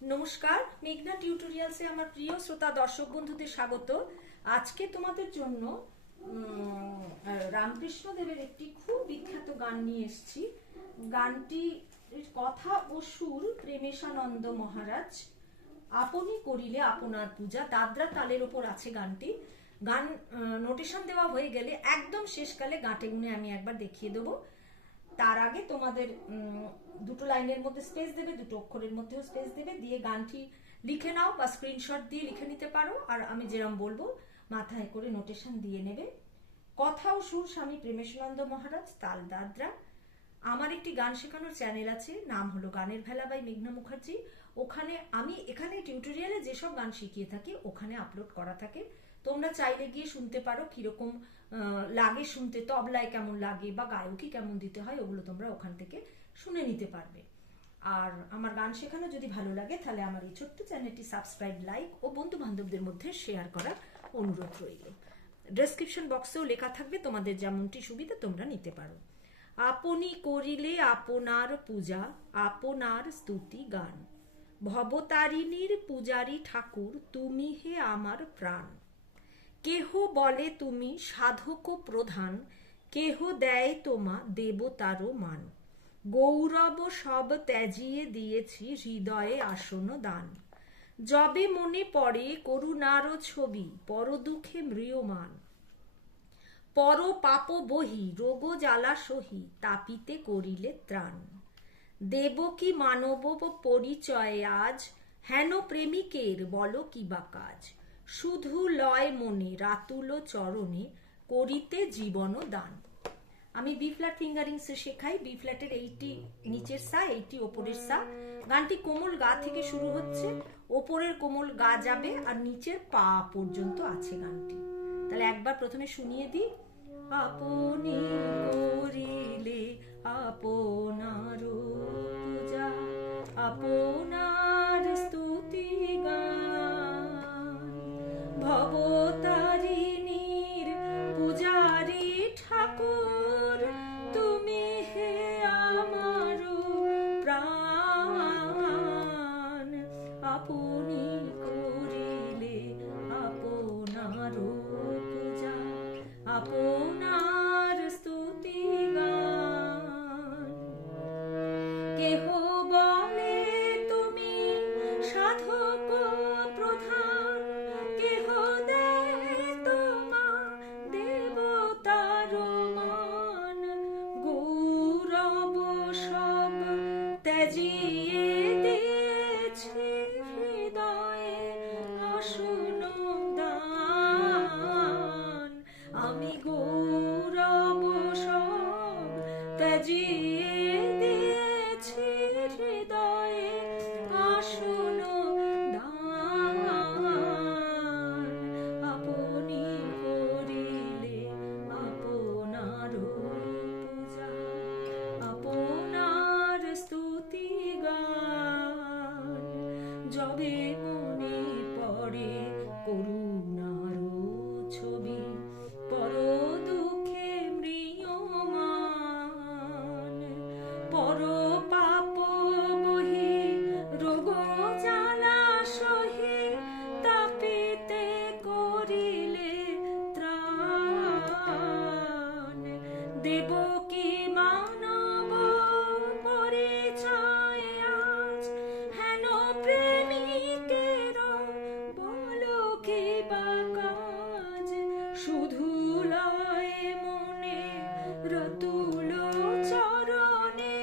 নমস্কার, মেঘনা টিউটোরিয়ালসে আমার প্রিয় শ্রোতা দর্শক বন্ধুদের স্বাগত। আজকে তোমাদের জন্য রামকৃষ্ণ দেবের একটি খুব বিখ্যাত গান নিয়ে এসেছি। গানটি কথা ও সুর প্রেমেশানন্দ মহারাজ। আপনি করিলে আপনার পূজা, দাদরা তালের ওপর আছে গানটি। গান নোটেশন দেওয়া হয়ে গেলে একদম শেষকালে গাঁটে গুনে আমি একবার দেখিয়ে দেবো। তার আগে তোমাদের দুটো লাইনের মধ্যে স্পেস দেবে, দুটো অক্ষরের মধ্যেও স্পেস দেবে, দিয়ে গানটি লিখে নাও বা স্ক্রিনশট দিয়ে লিখে নিতে পারো। আর আমি যেরকম বলবো মাথায় করে নোটেশন দিয়ে নেবে। কথা ও সুর স্বামী প্রেমেশানন্দ মহারাজ, তাল দাদরা। আমার একটি গান শেখানোর চ্যানেল আছে, নাম হলো গানের ভেলা বাই মেঘনা মুখার্জি। ওখানে আমি এখানে টিউটোরিয়ালে যেসব গান শিখিয়ে থাকি ওখানে আপলোড করা থাকে। তোমরা চাইলে গিয়ে শুনতে পারো কিরকম লাগে শুনতে, তবলায় কেমন লাগে বা গায়কী কেমন দিতে হয়, ওগুলো তোমরা ওখান থেকে শুনে নিতে পারবে। আর আমার গান শেখানো যদি ভালো লাগে তাহলে আমার এই ছোট্ট চ্যানেলটি সাবস্ক্রাইব, লাইক ও বন্ধু বান্ধবদের মধ্যে শেয়ার করার অনুরোধ রইল। ডেসক্রিপশন বক্সেও লেখা থাকবে, তোমাদের যেমনটি সুবিধা তোমরা নিতে পারো। আপনি করিলে আপনার পূজা, আপনার স্তুতি গান, ভবতারিণীর পূজারী ঠাকুর তুমি হে আমার প্রাণ। কেহ বলে তুমি সাধক প্রধান, কেহ দেয় তোমা দেবতারও মান। গৌরব সব ত্যাজিয়ে দিয়েছি হৃদয়ে আসন দান। যবে মনে পড়ে করুণার ছবি, পর দুঃখে ম্রিয়মান। পর পাপ বহি রোগ জ্বালা সহি, তাপিতে করিলে ত্রাণ। দেবকী মানব পরিচয়ে আজ, হেন প্রেমিকের বল কি বা কাজ। শুধু লয় মনে রাতুল চরণে, করিতে জীবন দান। আমি বি ফ্ল্যাট ফিঙ্গারিংস শেখাই। বি ফ্ল্যাটের এইটি নিচের সা, এইটি ওপরের সা। গানটি কোমল গা থেকে শুরু হচ্ছে, ওপরের কোমল গা যাবে আর নিচের পা পর্যন্ত আছে গানটি। তাহলে একবার প্রথমে শুনিয়ে দিই। আপনি করিলে আপনার পূজা, আপনার স্তুতি গান, ভবতারিণীর পূজারী ঠাকুর তুমি হে আমার প্রাণ। আপনি করিলে আপনার পূজা, আপনার স্তুতি গান। কেহ বলে তুমি সাধক প্রধান, কেহ দেয় তোমা দেবতার মান। গৌরব সব ত্যাজিয়ে দিয়েছি হৃদয়ে আসন দান। আমি গৌরব সব ত্যাজিয়ে দিয়েছি হৃদয়ে আসন দান। আপনি করিলে আপনার পূজা, আপনার স্তুতি গান। যবে মনে পড়ে করুণার ছবি, পর দুঃখে ম্রিয়মান। পর পাপ বহি রোগ জ্বালা সহি, তাপিতে করিলে ত্রাণ। দেবকী মানব পরিচয় আজ, হেন প্রেমিকের বল কি বা কাজ। শুধু লয় মনে রতুল চরণে,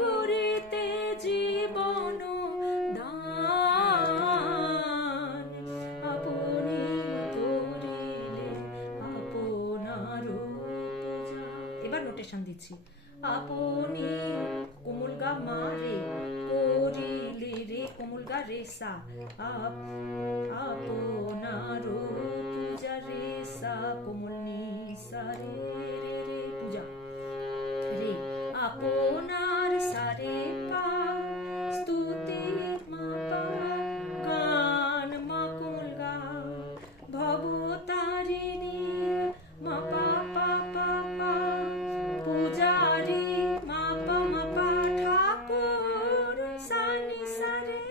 করিতে জীবন দান। আপনি করিলে আপনার পূজা। এবার নোটেশন দিচ্ছি। আপনি কোমল গা মা রে, করিলে রে কোমল গা রে সা, আপনার পূজা রে সা কোমল নি সা রে রে রে পূজা রে, আপনার সা রে পা স্তুতি মা পা গান। মা কোমল গা ভবতারিণী মা পা পা পা পা, পূজারী মা পা ঠাকুর সা নি সা রে।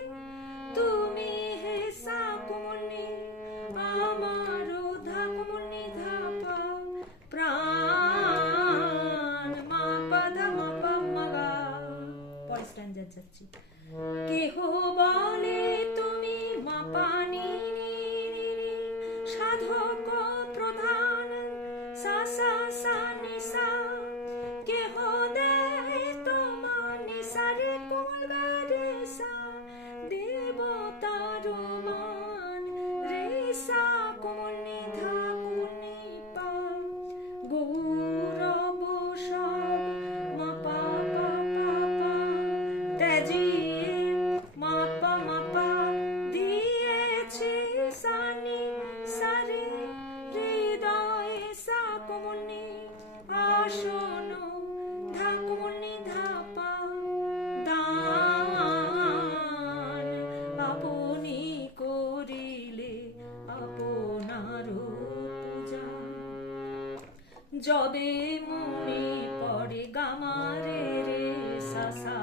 যবে মনে পড়ে গামারে রে সাসা,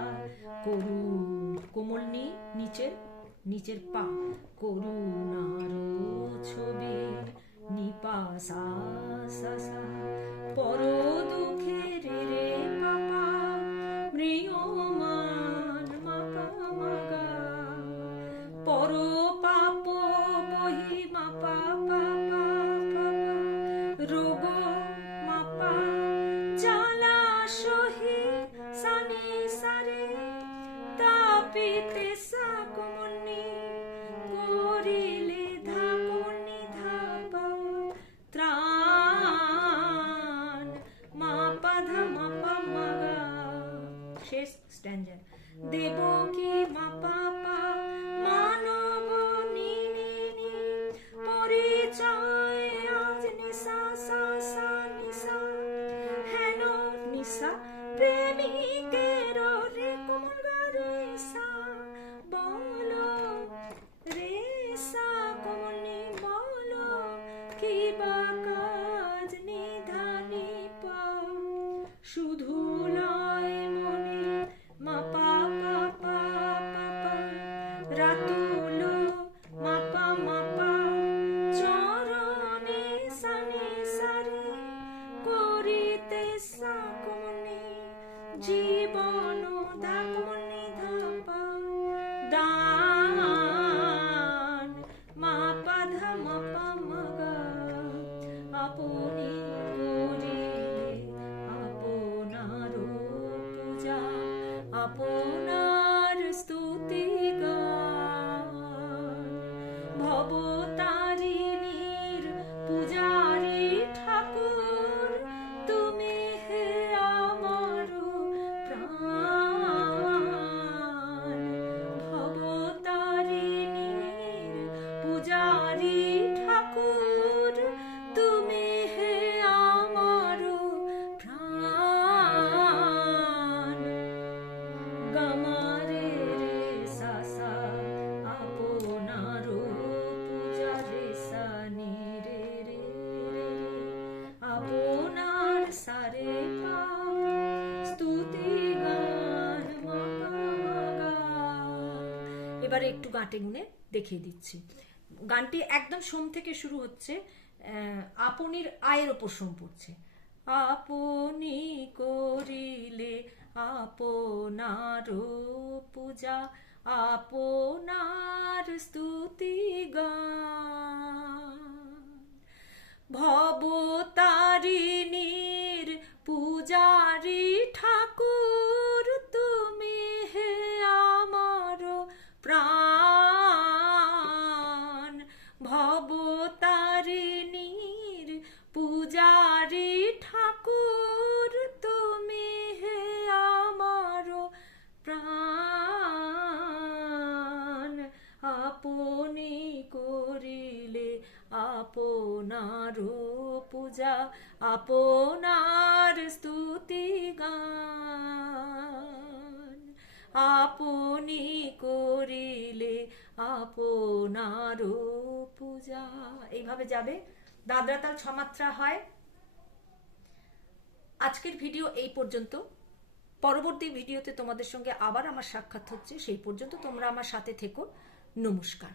করু কোমল নি নিচের পা, করুণার ছবি নিপা সা সা সা, পর দুঃখের রে পাপা মৃয়মান মাপা মাগা, পর পাপ বহি মাপা পাপা রোগ মাপা জ্বালা সহি সানি সারে, তাপিতে সা কোমনি করিলে ধা কোমনি ধাপা, ত্রাণ মাপা ধা মাপা মাগা। শেষ স্ট্যান্ডার। দেবকী মাপা পা মানব নি নি নি, পরিচয় আজ নিশা সা সা নিশা, হেন নিশা প্রেমিকের রে কোমল গা রে সা, বলো রে সা কোমল নি বলো, কি বা কাজ নিধানি পা, শুধু লয় মনে মাপা পাপা পাপা, রাতুল মাপা মাপা চরণে সানে সারে, করিতে সা কোমনি জীবন দা কোমনি ধাপা, দান মাপা ধা মাপা মাগা, আপনি করিলে আপনার পূজা, আপনার স্তুতি গান, ভবতারিণীর পূজারি ঠাকুর তুমি হে আমার প্রাণ, ভবতারিণীর পূজারি ঠাকুর তুমি হে আমার প্রাণ, গামারে রে সাসা আপনার পূজা রে সানি রে রে রে, আপনার সারে পা স্তুতি গান মাপা গা। এবারে একটু গাঁটে গুনে দেখিয়ে দিচ্ছি। গানটি একদম সোম থেকে শুরু হচ্ছে, আপনির আয়ের ওপর সোম পড়ছে। আপনি করিলে আপনার পূজা, আপনার স্তুতি গান, ভবতারিণীর পূজারি ঠাকুর তুমি হে আমার প্রাণ, ভবতারিণীর পূজারি ঠাকুর তুমি হে আমার প্রাণ, আপনি করিলে আপনার পূজা, আপনার স্তুতি গান, আপনি করিলে আপনার পূজা। এইভাবে যাবে। দাদরা তাল 6 মাত্রা হয়। আজকের ভিডিও এই পর্যন্ত। পরবর্তী ভিডিওতে তোমাদের সঙ্গে আবার আমার সাক্ষাৎ হচ্ছে। সেই পর্যন্ত তোমরা আমার সাথে থেকো। নমস্কার।